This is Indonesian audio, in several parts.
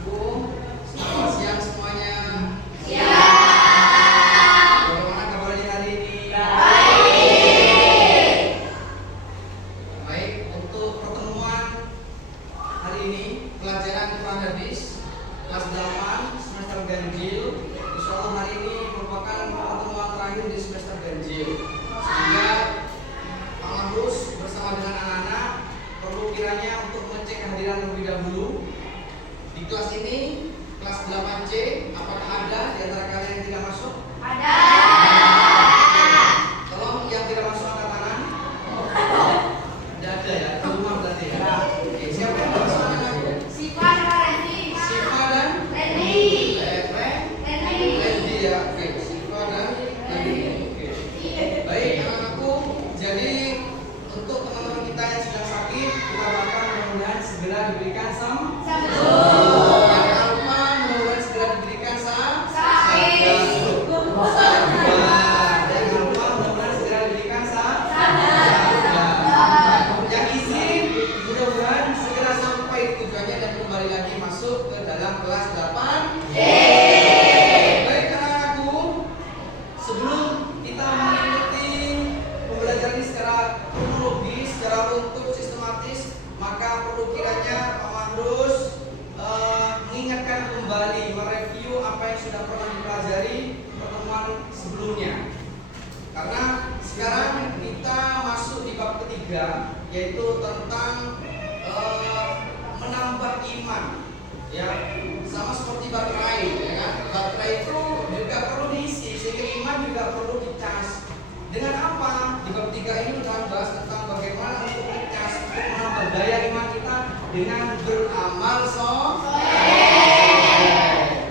anak-anakku, selamat siang semuanya. Siang. Bagaimana kabarnya hari ini? Baik. Baik, untuk pertemuan hari ini pelajaran Quran Hadis kelas 8 semester ganjil. Insya Allah hari ini merupakan pertemuan terakhir di semester ganjil. Sehingga Pak Mahrus bersama dengan anak-anak perlu kiranya untuk mengecek kehadiran terlebih dahulu di kelas ini, kelas 8C. Apakah ada di antara kalian yang tidak masuk? Ada. Tolong yang tidak masuk angkat tangan. Tidak ada ya, itu rumah berarti ya. Oke, siapa yang tidak masuk angkat tangan? Siva dan Randy. Siva dan Randy. Randy ya. Oke, Siva dan Randy. Oke. Baik anak-anakku, jadi untuk teman-teman kita yang sedang sakit, kita harapkan mudah-mudahan segera diberikan Sembuh. Jangan lupa mudah-mudahan segera diberikan Sakit. Jangan lupa mudah-mudahan segera diberikan yang izin mudah-mudahan segera sampai tujuannya dan kembali lagi masuk ke dalam kelas 8. Baik anak-anakku, sebelum kita mengikuti pembelajaran ini secara kronologis, secara runtut, sistematis, maka perlu kiranya Pak Mahrus mengingatkan kembali, mereview apa yang sudah pernah dipelajari pertemuan sebelumnya. Karena sekarang kita masuk di bab ketiga, yaitu tentang menambah iman, ya, sama seperti baterai, ya kan? Baterai itu juga perlu diisi, sehingga iman juga perlu dicas. Dengan apa? Di bab 3 ini kita bahas tentang bagaimana untuk dicas, untuk menambah daya iman kita dengan beramal soleh.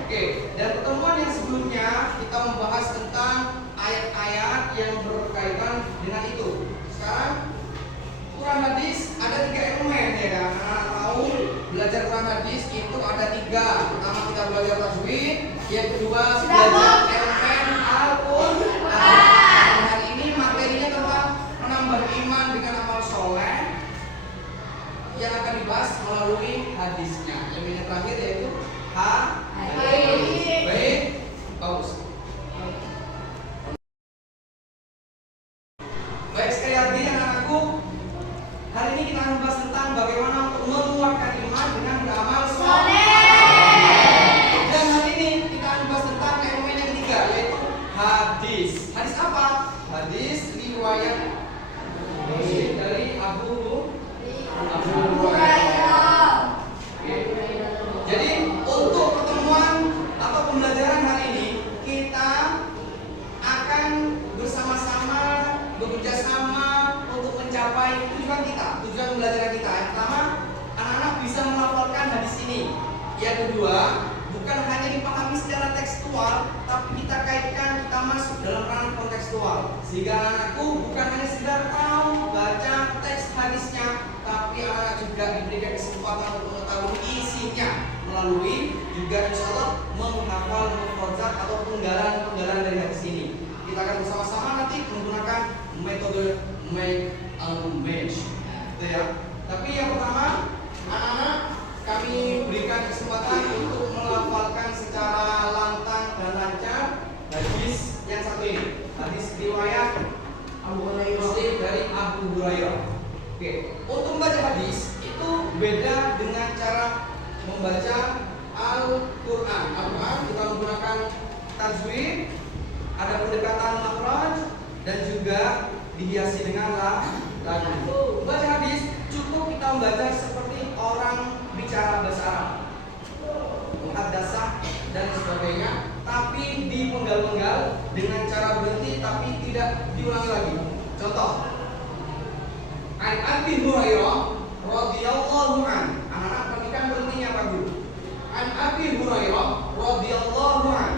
Oke, dan pertemuan yang sebelumnya kita membahas tentang ayat-ayat yang berkaitan dengan itu. Sekarang Quran hadis ada 3 elemen, ya kan? Anak-anak tahu belajar Quran hadis itu ada 3. Pertama kita belajar tajwid, yang kedua belajar elemen Al-Qur'an. Hari ini materinya tentang menambah iman dengan amal soleh yang akan dibahas melalui hadisnya. Yang terakhir yaitu hadis. Baik, bagus. Baik, sekali lagi anak-anakku, hari ini kita akan membahas tentang bagaimana untuk menguatkan iman dengan beramal soleh. Dan hari ini kita akan membahas tentang elemen yang ketiga, yaitu hadis. Hadis apa? Hadis riwayat Muslim dari Abu Hurairah. Oke. Jadi untuk pertemuan atau pembelajaran hari ini kita akan bersama-sama bekerja sama untuk mencapai tujuan kita, tujuan pembelajaran kita. Yang pertama, anak-anak bisa melafalkan hadis ini. Yang kedua, bukan hanya dipahami secara tekstual, tapi kita kaitkan, kita masuk dalam ranah kontekstual, sehingga anak-anakku bukan hanya sekedar tahu baca teks hadisnya, tapi anak juga diberikan kesempatan untuk mengetahui isinya melalui juga insya Allah menghafal mufradzat atau penggalan dari hadis ini. Kita akan bersama-sama nanti menggunakan metode make a match, gitu ya. Tapi yang pertama, anak-anak kami berikan kesempatan untuk melafalkan secara lantang dan lancar hadis yang satu ini. Hadis riwayat Muslim dari Abu Hurairah. Oke, untuk membaca hadis itu beda dengan cara membaca Al-Quran. Al-Quran kita menggunakan tajwid, ada pendekatan makhraj dan juga dihiasi dengan lagu. Membaca hadis cukup kita membaca seperti orang bicara bahasa Arab, muhaddatsah dan sebagainya, tapi dipenggal-penggal dengan cara berhenti tapi tidak diulangi lagi. Contoh, An Abi Hurairah radhiyallahu an. Anak-anak perhatikan berhentinya apa dulu? An Abi Hurairah radhiyallahu an.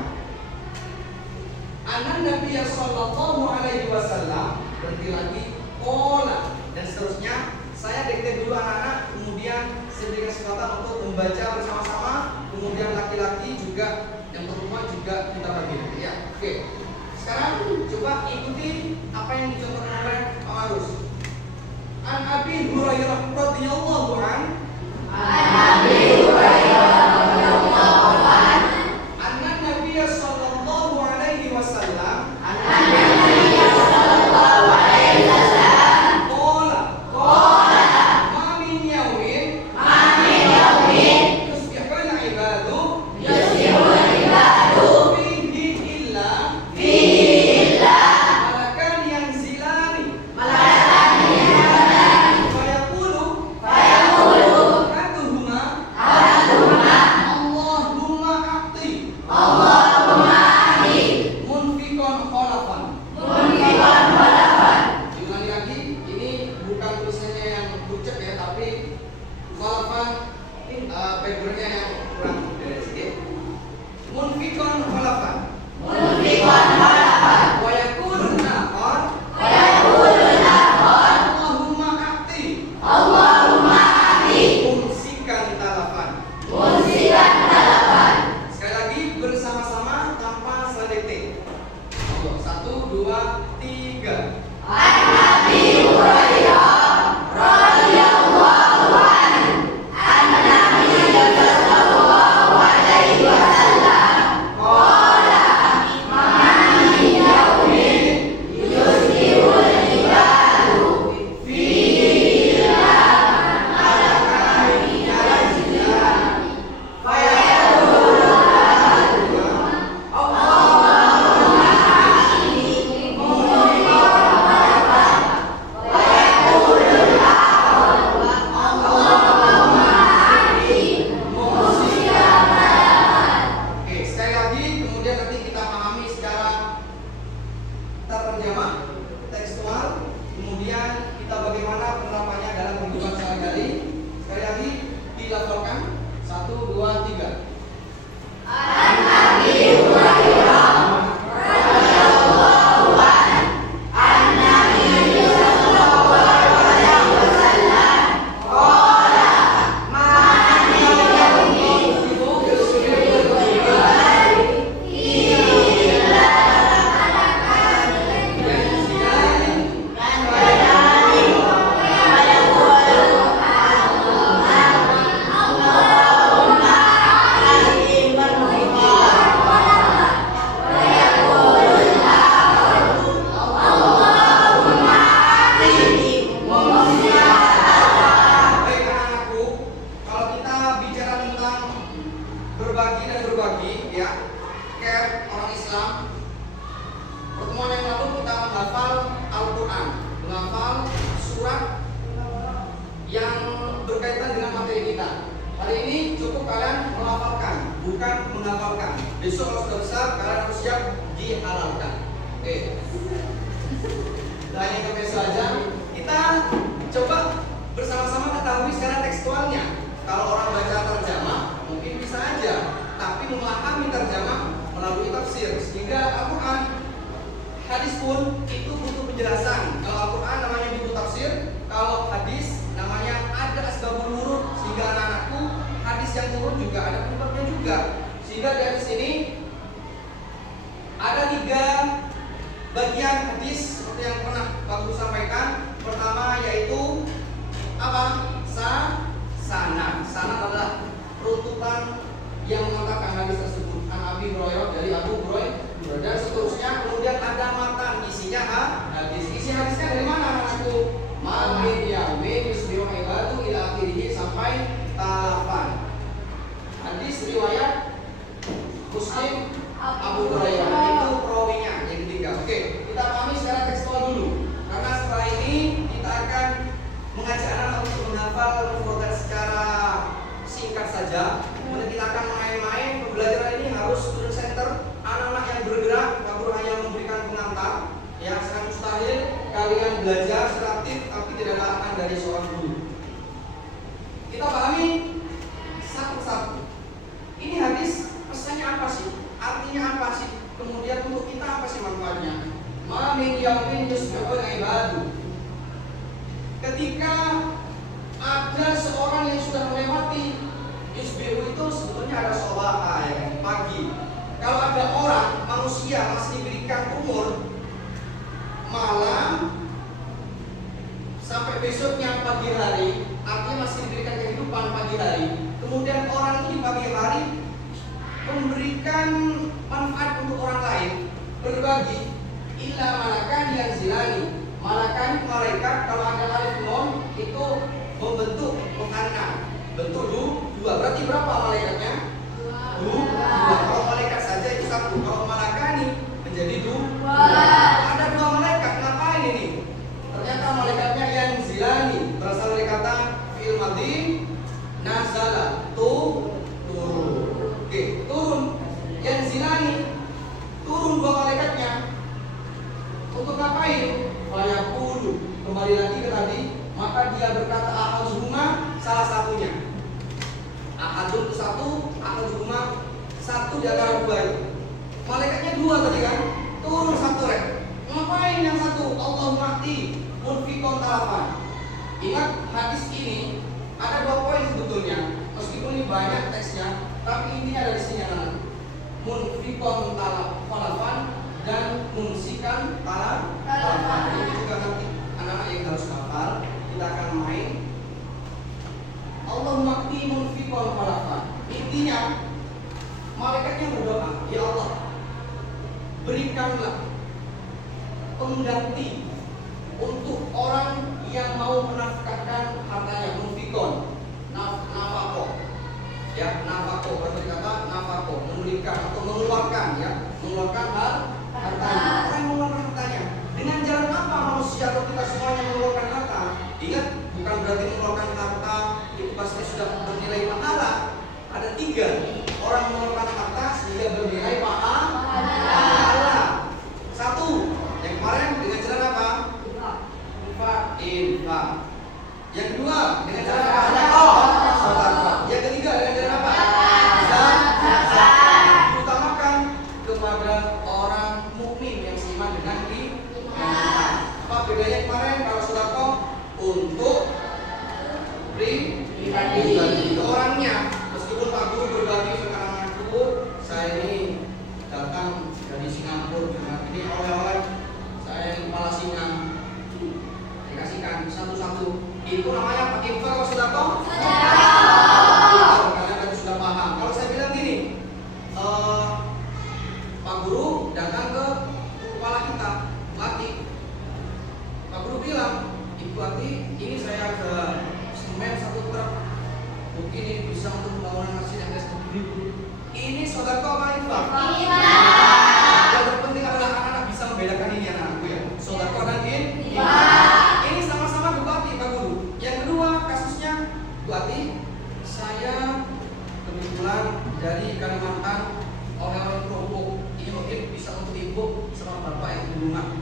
Anan Nabi sallallahu alaihi wasallam, berhenti lagi, qala, dan seterusnya. Saya dikte dulu anak-anak, kemudian saya berikan kesempatan untuk membaca bersama-sama, kemudian laki-laki juga yang perempuan juga kita bagi, ya. Oke. Sekarang coba ikuti apa yang dicontohkan oleh Pak Marus. An Abi Hurairah radhiyallahu an. An Abi Hurairah radhiyallahu berbagi dan berbagi ya. Care orang Islam. Pertemuan yang lalu kita menghafal Al-Quran, menghafal surat yang berkaitan dengan materi kita. Hari ini cukup kalian menghafalkan, bukan menghafalkan. Besok kalau sudah besar kalian harus siap dihalalkan. Oke. Hanya sampai saja. Kita coba bersama-sama ketahui secara tekstualnya. Kalau orang baca terjemah mungkin bisa aja, tapi memahami terjemah melalui tafsir. Sehingga Al-Quran, hadis pun itu butuh penjelasan. Kalau Al-Quran namanya buku tafsir, kalau hadis namanya ada asbabun nurud. Sehingga anak-anakku hadis yang turun juga ada penyebabnya juga. Sehingga di hadis ini ada 3 bagian hadis seperti yang pernah Pak Guru sampaikan. Pertama yaitu apa? Sana. Sana adalah runtutan yang mengatakan hadis tersebut. An Abi Hurairah, dari Abu Hurairah, dan seterusnya. Kemudian ada matan, isinya hadis. Isi hadisnya dari mana anakku? Mamin yamin yusbihu ibadu ila akhirih sampai 8. Hadis riwayat Muslim Abu Hurairah, itu perawinya yang ketiga. Oke, kita pahami secara tekstual dulu. Karena setelah ini kita akan mengajak anak untuk menghafal mufradat secara singkat saja. Kemudian kita akan main-main. Pembelajaran ini harus student center, anak-anak yang bergerak. Pak Guru hanya memberikan pengantar. Ya, sangat mustahil kalian belajar secara aktif tapi tidak ada arahan dari seorang guru. Kita pahami satu-satu. Ini hadis pesannya apa sih? Artinya apa sih? Kemudian untuk kita apa sih manfaatnya? Ma min yaumin yusbihu ibadu. Ketika ada seorang yang sudah melewati yusbihu, itu sebetulnya ada sholat ya, pagi. Kalau ada orang manusia masih diberikan umur malam sampai besoknya pagi hari, artinya masih diberikan kehidupan pagi hari. Kemudian orang ini pagi hari memberikan manfaat untuk orang lain, berbagi. Illa malakan yang zilani. Malakan malaikat, kalau ada alif nun itu membentuk muannas, bentuk dua. Berarti berapa malaikatnya? Dua. Kalau malaikat saja itu 1. Kalau malakani menjadi 2. Ada 2 malaikat. Ngapain ini? Ternyata malaikatnya yang zilani, berasal dari kata fi'il madhi nazala, turun. Oke, turun. Yang zilani, turun 2 malaikatnya. Untuk ngapain? Fayaqulu, kembali lagi ke tadi, maka dia berkata ahaduhuma, salah satunya. Ahadun itu 1, ahaduhuma 1 di antara 2 itu. Malaikatnya 2 tadi kan? Turun 1 rek. Ngapain yang 1? Allahumma ati munfiqon talafan. Ingat hadis ini ada 2 poin sebetulnya. Meskipun ini banyak teksnya, tapi intinya ada di sini anak. Munfiqon talafan dan mumsikan talafan. Ini juga nanti anak-anak yang harus hafal. Kita akan main. Allahumma ati munfiqon talafan. Intinya malaikatnya berdoa, ya Allah, berikanlah pengganti untuk orang yang mau menafkahkan hartanya. Munfikon, nafako, ya nafako, berarti kata nafako, memberikan atau mengeluarkan, ya mengeluarkan hartanya. Orang yang mengeluarkan hartanya dengan jalan apa manusia atau kita semuanya mengeluarkan harta? Ingat, bukan berarti mengeluarkan harta itu pasti sudah bernilai pahala. Ada 3 orang mengeluarkan harta sehingga bernilai pahala. 1, yang kemarin dengan jalan apa? Infak. Yang kedua dengan jalan apa? Sedekah. Yang ketiga dengan jalan apa? Zakat. Utamakan kepada orang mukmin yang seiman dengan kita. Apa bedanya kemarin? Kalau sedekah untuk pribadi orangnya. Meskipun Pak Guru berbagi sekarang aku, saya ini datang dari Singapura dengan ini oleh-oleh saya yang kepala singa dikasihkan satu-satu. Itu namanya Pak Infak atau sedekah? Kalian tadi sudah paham. Kalau saya bilang gini, Pak Guru datang ke kepala kita, Ati. Pak Guru bilang, Ibu Ati, ini saya ada semen 1 truk. Mungkin ini bisa untuk pembangunan masjid yang seperti ini. Ini sodako apa infak? Infak. Yang terpenting adalah anak-anak bisa membedakan ini anak-anakku ya. Sodako dan infak. Infak. Ini sama-sama bupati Pak Guru. Yang kedua kasusnya bupati, saya kebetulan dari Kalimantan orang-orang kerupuk. Ini mungkin bisa untuk ibu sama bapak yang di rumah.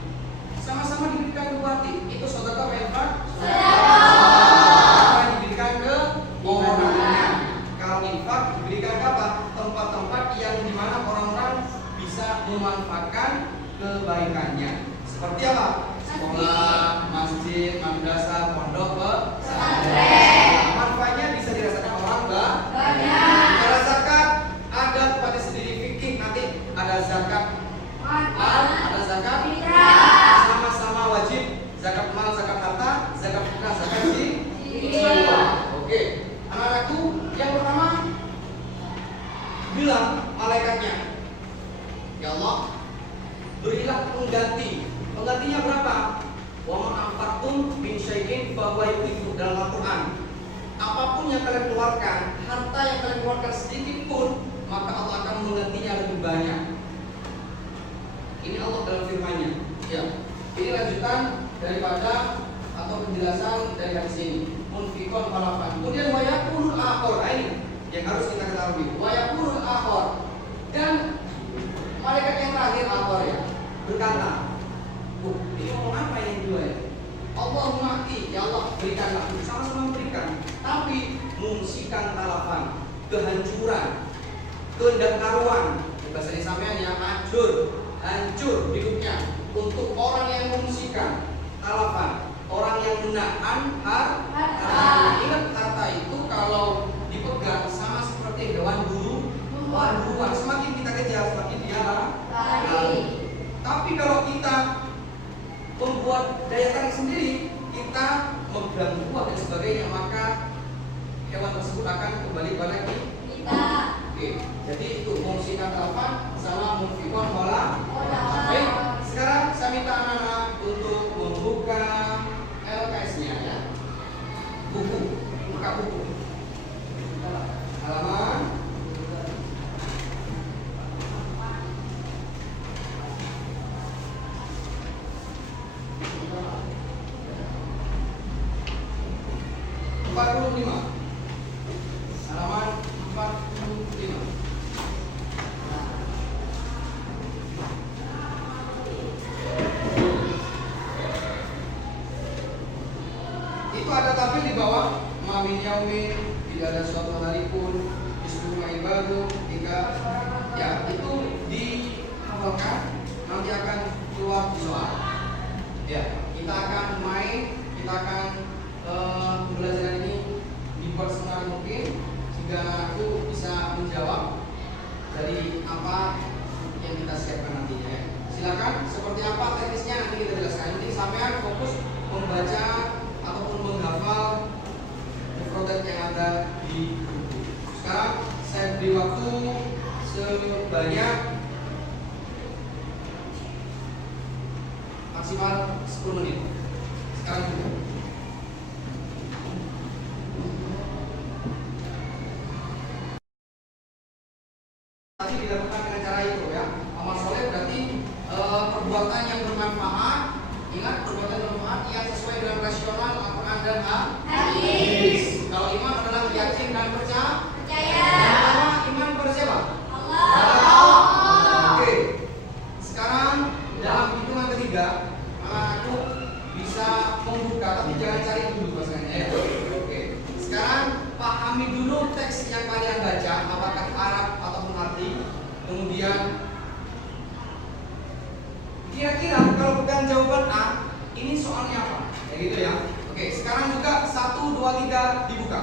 Sama-sama diberikan bupati. Itu sodako apa infak? Apa yang diberikan ke orangnya. Kalau infak diberikan ke apa? Tempat-tempat yang dimana orang-orang bisa memanfaatkan kebaikannya. Seperti apa? Sekolah, masjid, madrasah, pondok, pesantren. Manfaatnya bisa dirasakan orang banyak. Kalau zakat ada tempatnya sendiri fikih, nanti ada zakat mal, ada zakat fitrah. Sama-sama wajib. Zakat mal, zakat harta, zakat fitrah, zakat jiwa. Oke. Anak-anakku, yang pertama bilang malaikatnya, ya Allah, berilah pengganti. Penggantinya berapa? Wa ma anfaqtum min syai'in fa huwa yukhlifu, dalam Al-Qur'an. Apapun yang kalian keluarkan, harta yang kalian keluarkan sedikit pun, maka Allah akan menggantinya lebih banyak. Ini Allah dalam firman-Nya. Ya. Ini lanjutan daripada atau penjelasan dari hadis ini. Munfiqun falafan. Kemudian wa yaqulul akhir. Ini yang harus kita ketahui. Wa yaqulul akhir. Dan malaikat yang terakhir akhir ya berkata, ini ngomong apa yang kedua ya? Allahumma ati, ya Allah berikanlah, sama-sama memberikan, tapi mumsikan talafan, kehancuran, kehendak karuan, bahasa ini sampean ya, hancur hidupnya untuk orang yang mumsikan talafan, orang yang menahan harta. Ingat harta itu kalau dipegang sama seperti hewan buruan, semakin kita kejar semakin dia lari. Tapi kalau kita membuat daya tarik sendiri, kita memegang buah dan sebagainya, maka hewan tersebut akan kembali pada kita. Oke, jadi itu mengungsikan talafan sama munfikon bola. Baik, sekarang saya minta anak-anak untuk membuka LKS-nya ya. Buka buku. Halaman 45, halaman 45. Itu ada tabel di bawah, mamin yaumin, tidak ada suatu hari pun, ismul baru, jika ya itu dihafalkan, nanti akan keluar di soal. Ya, kita akan main, kita akan pembelajaran ini dibuat semenarik mungkin sehingga aku bisa menjawab dari apa yang kita siapkan nantinya. Silakan, seperti apa teknisnya nanti kita jelaskan. Ini sampean fokus membaca ataupun menghafal produk yang ada di buku. Sekarang saya beri waktu sebanyak maksimal 10 menit. Sekarang juga. Tadi dilakukan dengan cara itu ya. Amal soleh berarti perbuatan yang bermanfaat. Ingat, perbuatan bermanfaat yang sesuai dengan rasional Al-Quran dan hadis. Kalau iman adalah yakin dan percaya. Yang pertama iman kepada siapa? Allah. Oke. Sekarang dalam hitungan ketiga, aku bisa membuka, tapi jangan cari dulu pasangannya ya. Oke. Sekarang pahami dulu teks yang kalian baca, apakah Arab ataupun arti. Kemudian kira-kira kalau bukan jawaban A, ini soalnya apa? Ya gitu ya. Oke, sekarang buka 1, 2, 3 dibuka.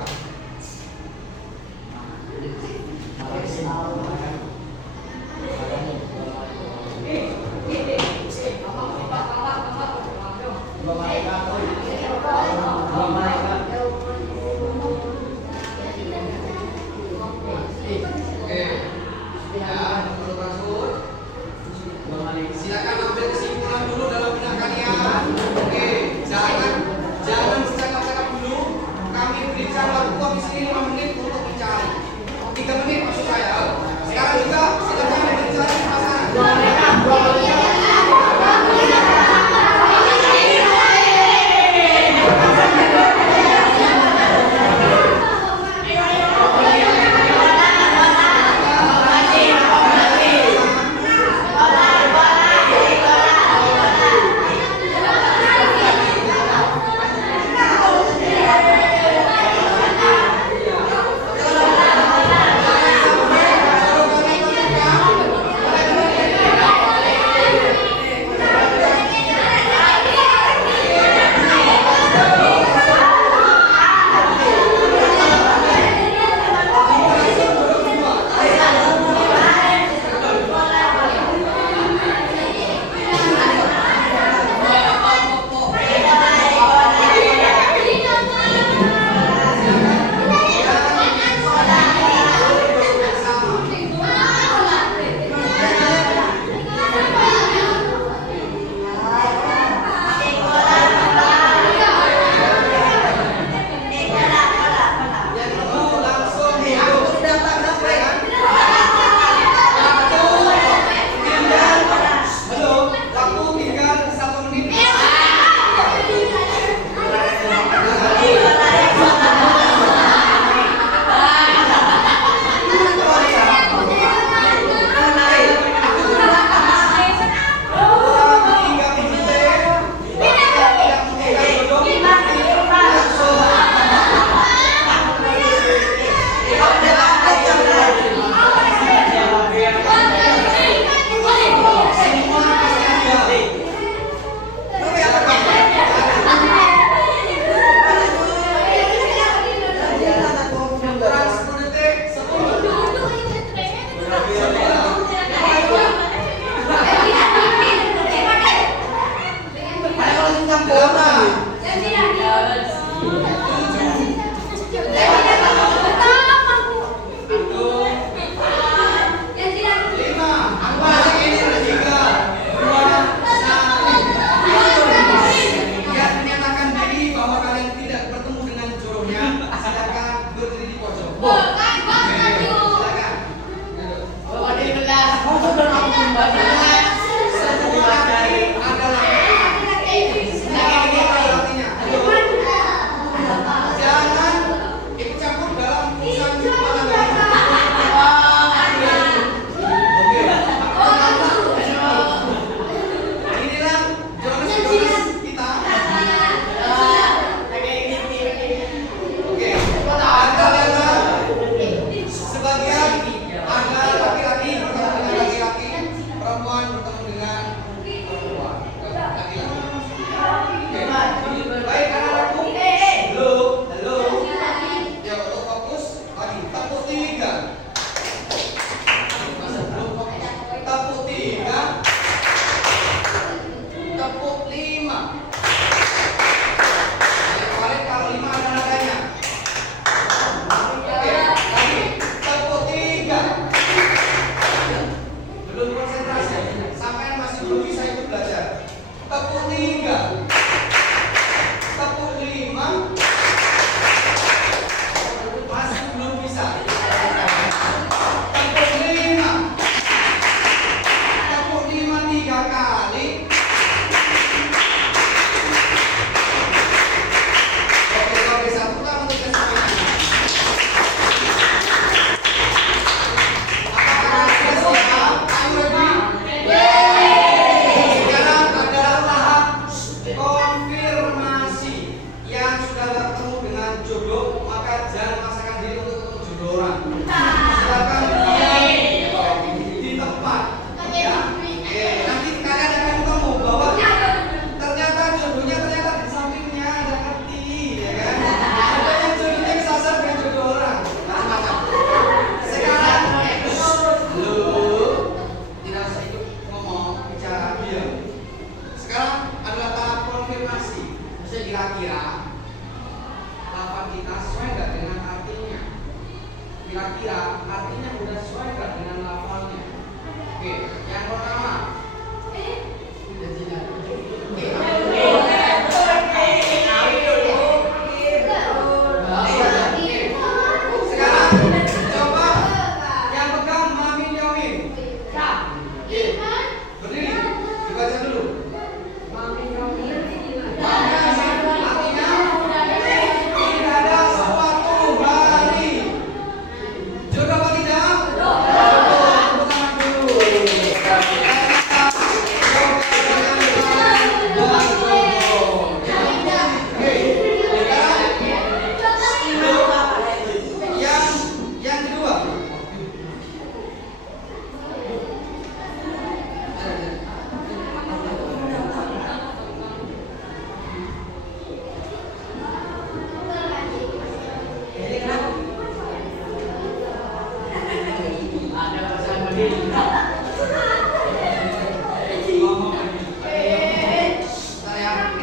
Saya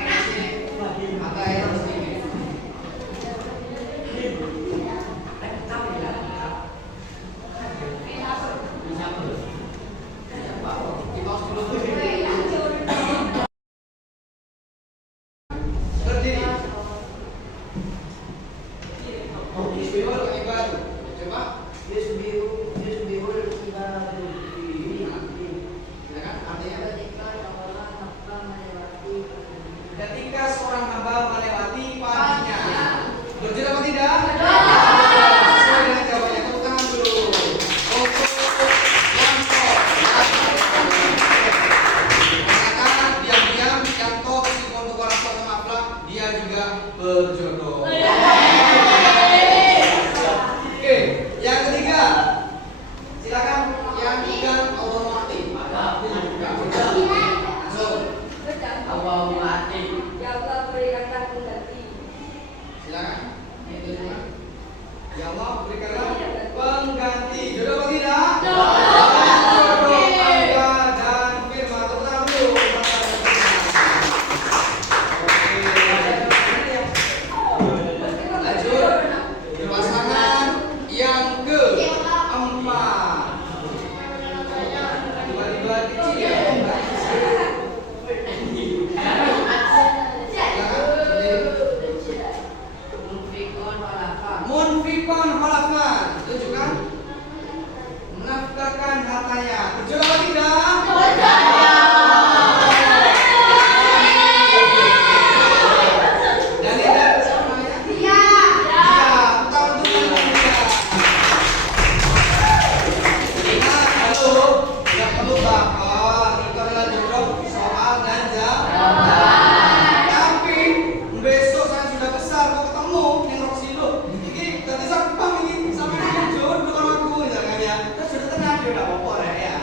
kasih angka yang sedikit. Berdiri. Bismillah pakai batu. Coba. Silakan. Artinya ketika seorang hamba melewati paginya. Betul apa tidak? Sesuai dengan jawabannya. Tepuk tangan dulu. Untuk Yanto. Katakan diam-diam Yanto meskipun untuk orang tua maaflah dia juga berjodoh. Oke, yang ketiga. Silakan yang tiga Allah mati. Silakan. Itu juga. Ya Allah berikanlah pengganti. Jodoh apa tidak? Jodoh Angga dan Firman. Tepuk tangan dulu. Oke. Lanjut. Pasangan yang keempat. Tiba-tiba kecil ya. Munfikon Holafan. Tunjukkan. Menafkahkan hartanya. Berjodoh apa tidak? Dan ini siapa namanya? Iya. Tahun depan ingat kalau tidak perlu baper. Itu adalah jodoh soal dan jawaban. Tapi besok saya sudah besar mau ketemu yang Roksilo. Ini tadi sakpam ini sampai jodoh dengan aku, misalkan ya. Terus sudah tenang dia udah popor ya.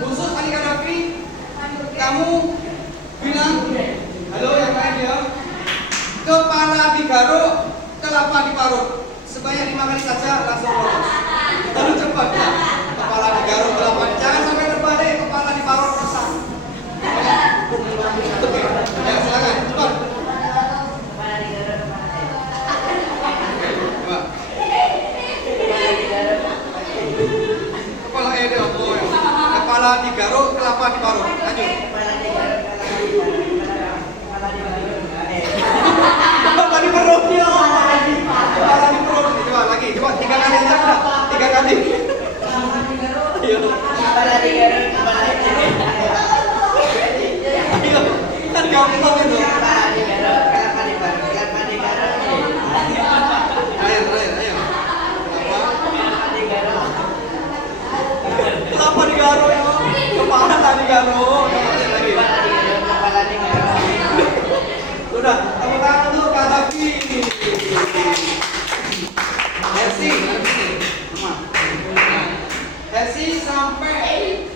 khusus Ali Kadafi, kamu bilang halo yang lain ya. Kepala digaruk, kelapa diparut. Sebanyak 5 kali saja langsung lolos. Terlalu cepat ya. Kepala digaruk, kelapa jangan sampai terbalik. Kepala diparut susah. Oke, ya silakan cepat. Kepala kepala digaruk, kelapa diparut. Lanjut. Kepala di perut. Kepala di perut. Coba lagi, coba 3 kali aja udah. 3 kali. Ayo. Ayo. Kan gampang itu. Ayo. Kelapa digaruk ya. Kepala digaruk. Lagi. Udah, tepuk tangan untuk Kak Davi. Hersi sampai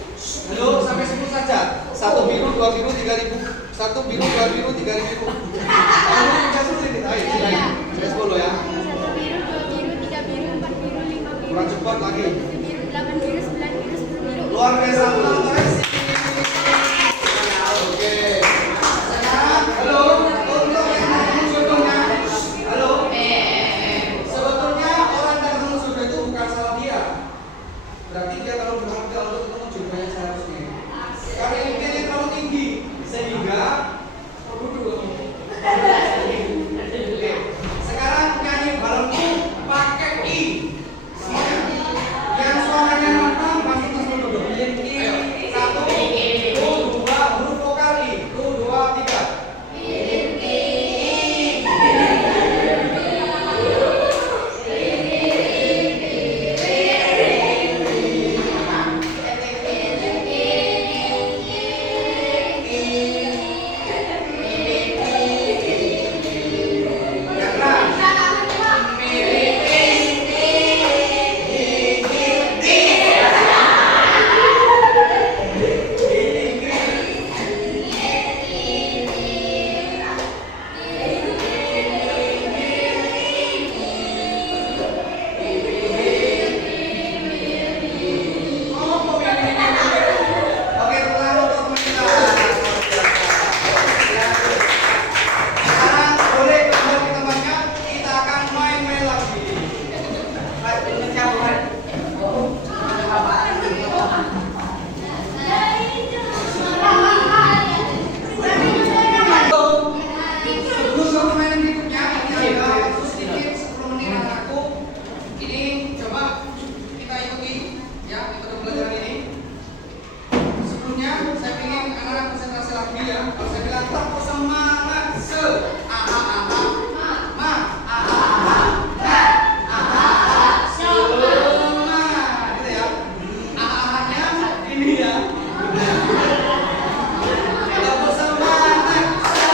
halo sampai 10 saja. 1 biru, 2 biru, 3 ribu. 1 biru, 2 biru, 3 ribu. Kamu bisa sulit itu. Ayo, sampai 10 ya. 1 biru, 2 biru, 3 biru, 4 biru, 5 biru. Kurang cepat lagi. 7 biru, 8 biru, 9 biru, 10 biru. Luar biasa untuk Hersi. Oke. Sekarang halo untuk yang ketemu jodohnya. Halo. Sebetulnya orang yang ketemu jodoh itu bukan salah dia. Berarti dia terlalu berharga untuk ketemu jodohnya seharusnya. Karena impiannya terlalu tinggi sehingga Oke. Sekarang nyanyi barengku pakai I. Semuanya. Yang suaranya matang pasti terus duduk. Ayo. 1, 2, huruf vokal I. 1, 2, 3. Oke, pulang untuk teman kita. Sekarang boleh kembali ke tempatnya. Kita akan main-main lagi. Sebelum ke permainan berikutnya, ini ada waktu sedikit 10 menit anakku. Ini coba kita ikuti ya metode pelajaran ini. Sebelumnya saya ingin anak-anak konsentrasi lagi ya. Kalau saya bilang tepuk semangat se aha aha ma aha aha da aha aha semangat gitu ya. Aha ahanya ini ya. Tepuk semangat se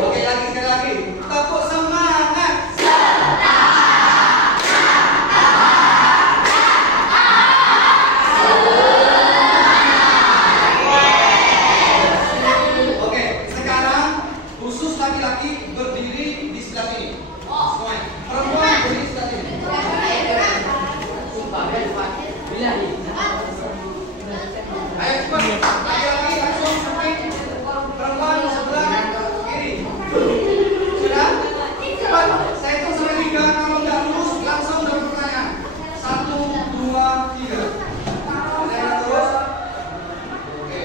Oke, lagi sekali lagi. Tepuk semangat. Oke, sekarang khusus laki-laki berdiri di sebelah sini. Semuanya. Perempuan berdiri di sebelah sini. Ayo cepat. Laki-laki langsung sampai perempuan sebelah kiri. Sudah? Cepat. Saya hitung sampai 3. Kalau nggak lulus langsung dapat pertanyaan. 1, 2, 3. Saya terus. Oke.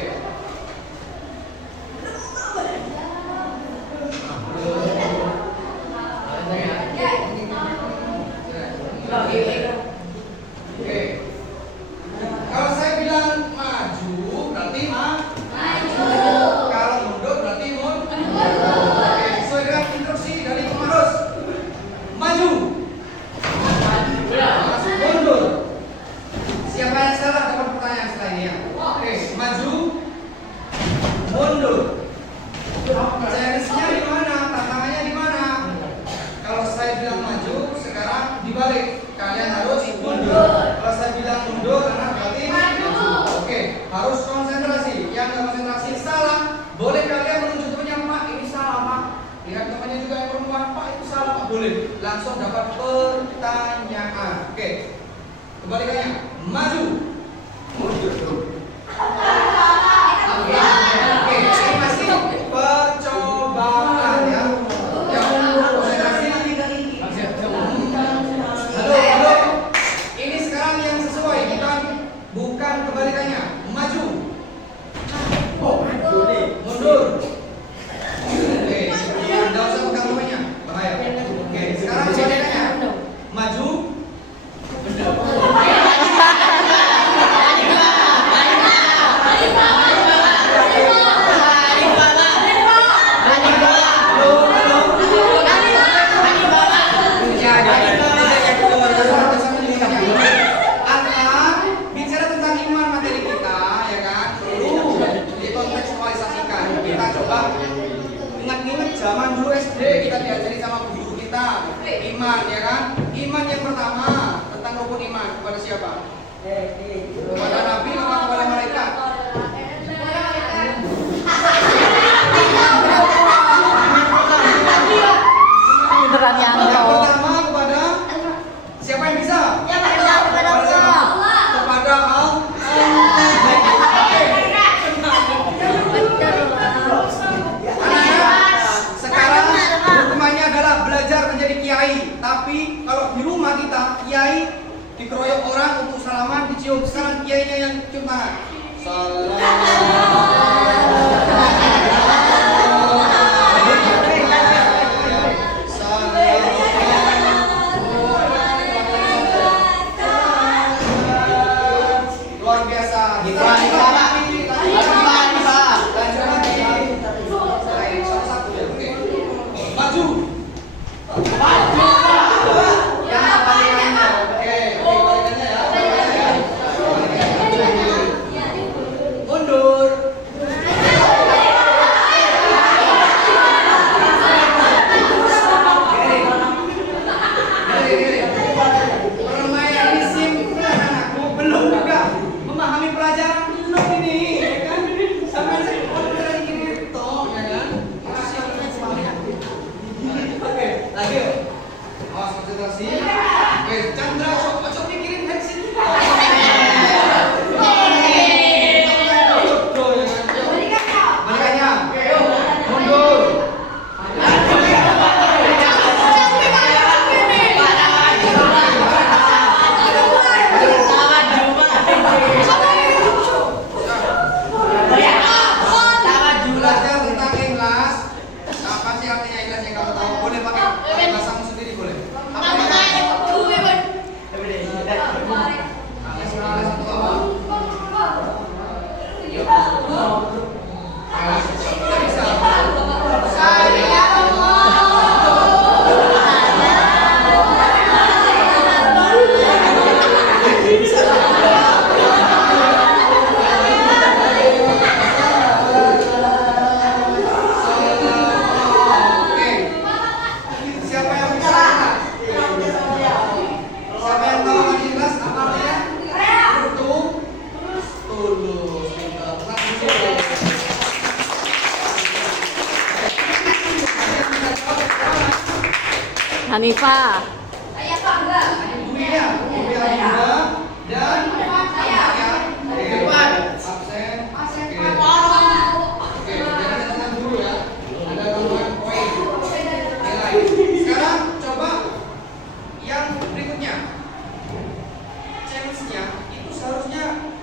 boleh langsung dapat pertanyaan. Oke. Kebalikannya, maju. Mundur. Oke, ini masih percobaan ya. Ya, konsentrasi. Halo. Ini sekarang yang sesuai, bukan kebalikannya. Maju. Mundur. Oke, tidak usah pegang rumahnya, bahaya. Oke, sekarang kebalikannya. Maju. Bicara tentang iman materi kita, ya kan? Perlu dikontekstualisasikan. Kita coba ingat-ingat zaman dulu SD kita diajari sama guru kita iman, ya kan? Iman yang pertama tentang rukun iman kepada siapa? Kepada Nabi atau kepada malaikat? Yang pertama kepada siapa yang bisa? Kepada siapa? Kepada Allah. Sekarang hukumannya adalah belajar menjadi kiai. Tapi kalau di rumah kita kiai dikeroyok orang untuk salaman dicium. Sekarang kiainya yang cium tangan. Luar biasa. Kita satu-satu ya. Oke. Maju. Yang kebalikannya. Oke, kebalikannya ya. Mundur. Permainan ini simpel anakku, belum juga memahami pelajaran belum ini, ya kan? Sampai saya orang gini toh, ya kan? Oke, lagi yuk. Awas konsentrasi. Oke, Chandra, coba mikirin headset. Balikannya. Mundur. Belajar tentang ikhlas. Apa sih artinya ikhlas yang kamu tahu? Boleh pakai bahasamu sendiri boleh. Apa yang ikhlas itu apa? Tidak bisa. Oke. Siapa yang bisa ikhlas? Siapa yang tahu arti ikhlas? Apa artinya? Tulus. Hanifah. Buya dan saya depan absen. Oke, jadi catatan dulu ya. Ada tambahan poin nilai. Sekarang coba yang berikutnya. Challenge-nya itu seharusnya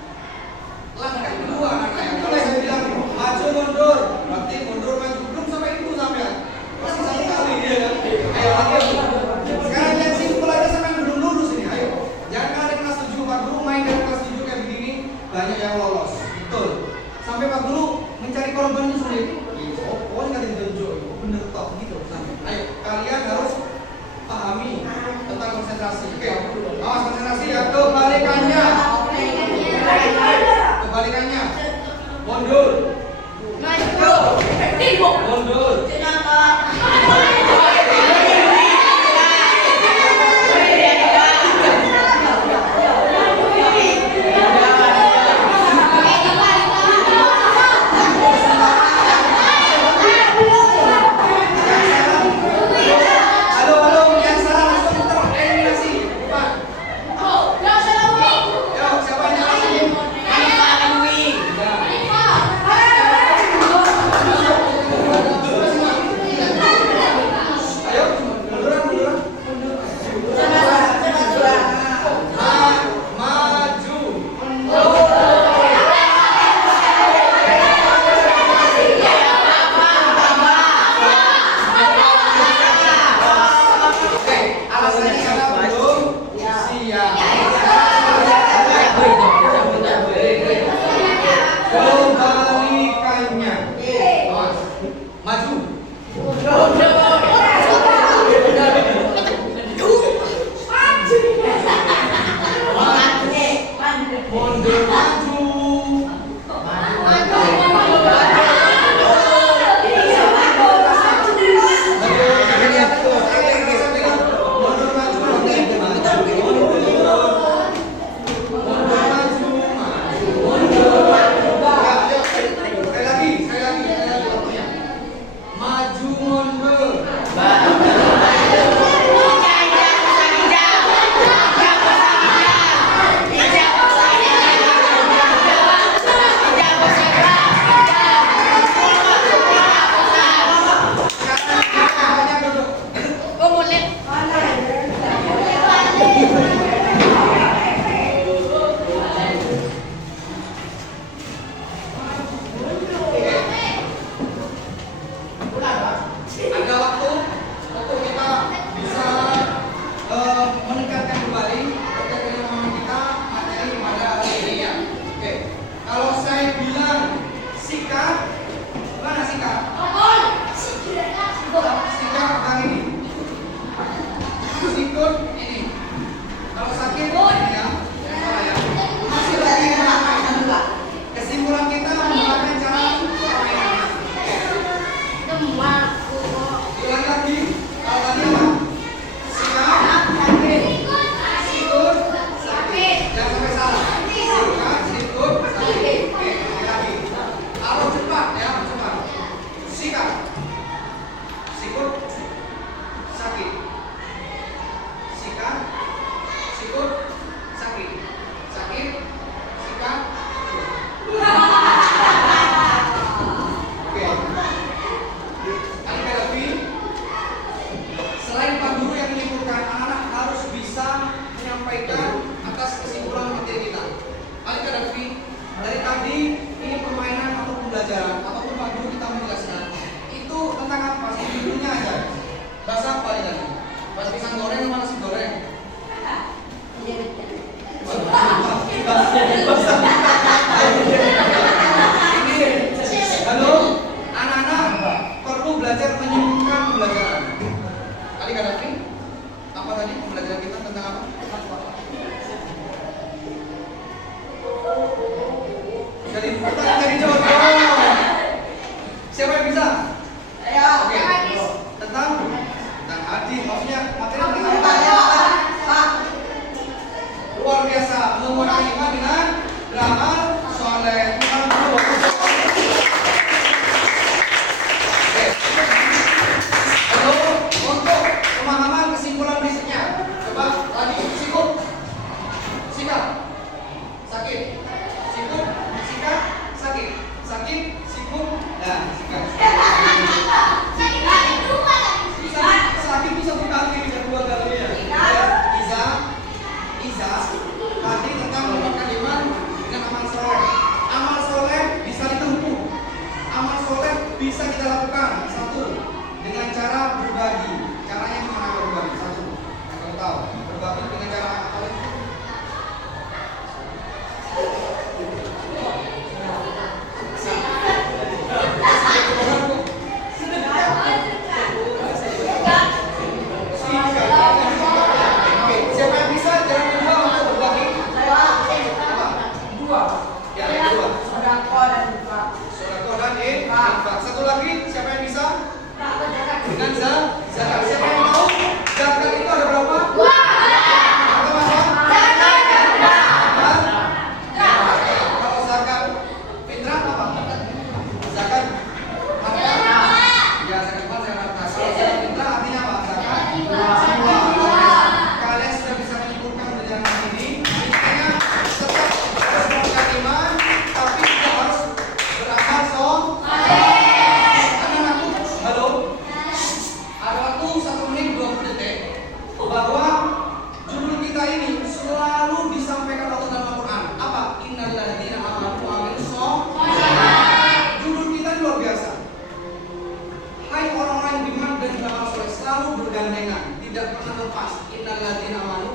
langkah kedua anak-anak. Kalau saya bilang maju mundur, berarti mundur maju belum sampai itu sampai. Pasti satu kali dia kan. Ayo lagi. Sekarang yang simpel aja sampai belum lulus ini. Ayo. Jangan ada kelas 7 Pak Guru main dari kelas 7 kayak begini banyak yang lolos. Betul. Sampai Pak Guru mencari korban itu sulit. Oh, pokoknya nggak ditunjuk. Bener toh gitu. Ayo, kalian harus pahami tentang konsentrasi. Oke. Awas konsentrasi ya. Kebalikannya. Kebalikannya. Mundur. Mundur. dengan zakat. Siapa yang tahu zakat itu ada berapa? Apa masalah? Kalau zakat fitrah apa? Zakat harta. Ya, zakat mal, zakat harta. Kalau zakat fitrah artinya apa? Zakat jiwa. Kalian sudah bisa menyimpulkan dengan ini. Intinya tetap harus melakukan iman, tapi tidak harus beramal soleh. Anak-anakku, halo. Ada waktu 1 menit 20 detik bahwa judul kita ini selalu disampaikan Allah dalam Al-Quran. Apa? Innalladzina amanu wa amilus sholihat. Judul kita ini luar biasa. Hai orang-orang yang beriman dan beramal soleh, selalu bergandengan, tidak pernah lepas. Innalladzina amanu